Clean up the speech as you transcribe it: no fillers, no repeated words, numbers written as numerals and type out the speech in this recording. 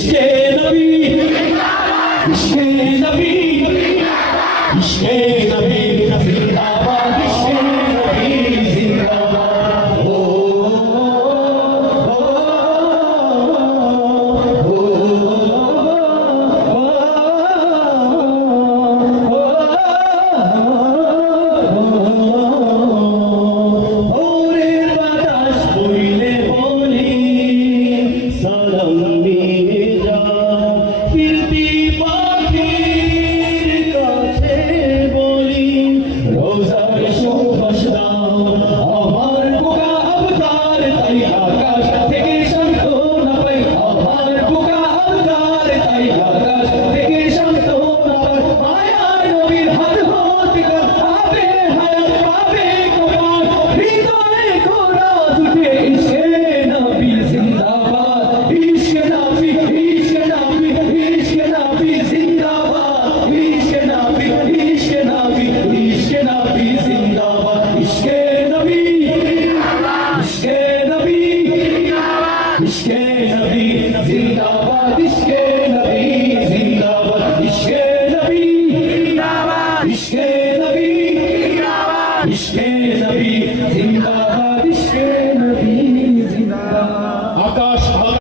इश्क़े नबी इश्क़े नबी इश्क़े नबी जिंदाबाद इश्क़े नबी जिंदाबाद ओ ওরে বাতাস বইলে বলি সালাম নিয়ে যা ফিরতি পাখির কাছে বলি রোজার সুবাস দাও আমার বুকা আবদার তাই আকাশ থেকে শান্ত না পাই আমার বুকা আবদার তাই আকাশ থেকে শান্ত না পাই মায়ার নবীর হাত হতে পাবে হায়াত পাবে কপাল হৃদয়ে কোরা তুলে ইশকে নবী জিন্দাবাদ ইশকে নবী ইশকে নবী ইশকে নবী জিন্দাবাদ ইশকে নবী ইশকে নবী ইশকে নবী জিন্দাবাদ ইশকে নবী ইশকে নবী ইশকে নবী জিন্দাবাদ ইশকে নবী জিন্দাবাদ ইশকে নবী জিন্দাবাদ ইশকে নবী জিন্দাবাদ ইশকে নবী জিন্দাবাদ